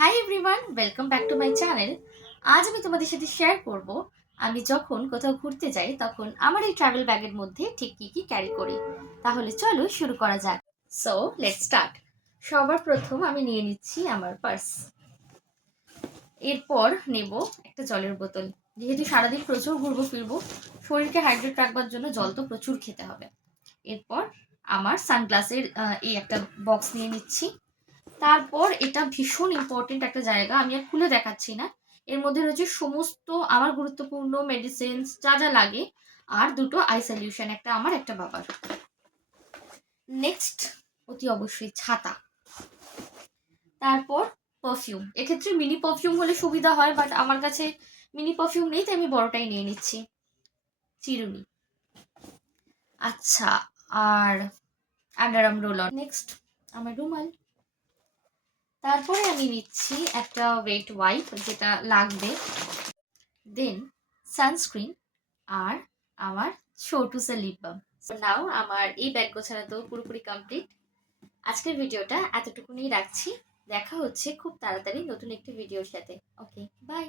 Hi everyone, welcome back to my channel. আজ আমি তোমাদের সাথে শেয়ার করব আমি যখন কোথাও ঘুরতে যাই তখন আমার এই ট্রাভেল ব্যাগের মধ্যে ঠিক কী কী ক্যারি করি। তাহলে চলো শুরু করা যাক। So let's start. সবার প্রথম আমি নিয়ে নিচ্ছি আমার পার্স। এরপর নেব একটা জলের বোতল। যেহেতু সারাদিন প্রচুর ঘুরবো ফিরবো, শরীরকে হাইড্রেট রাখবার জন্য জল তো প্রচুর খেতে হবে। এরপর আমার সানগ্লাসের এই একটা বক্স নিয়ে নিচ্ছি। তারপর এটা ভীষণ ইম্পর্টেন্ট একটা জায়গা, আমি আর খুলে দেখাচ্ছি না। এর মধ্যে রয়েছে সমস্ত আমার গুরুত্বপূর্ণ মেডিসিনস যা যা লাগে, আর দুটো আই সলিউশন, একটা আমার একটা বাবার। নেক্সট অতি অবশ্যই ছাতা। তারপর পারফিউম, এক্ষেত্রে মিনি পারফিউম হলে সুবিধা হয়, বাট আমার কাছে মিনি পারফিউম নেই, তাই আমি বড়টাই নিয়ে নিচ্ছি। চিরুনি। আচ্ছা, আর আন্ডারআর্ম রোল অন। নেক্সট আমার রুমাল। তারপরে আমি নিচ্ছি একটা ওয়েট ওয়াইপ, যেটা লাগবে। দেন সানস্ক্রিন, আর আমার ছোটুসে লিপ বাম। নাও আমার এই ব্যাগ গোছানো তো পুরোপুরি কমপ্লিট। আজকের ভিডিওটা এতটুকুনি রাখছি। দেখা হচ্ছে খুব তাড়াতাড়ি নতুন একটি ভিডিওর সাথে। ওকে, বাই।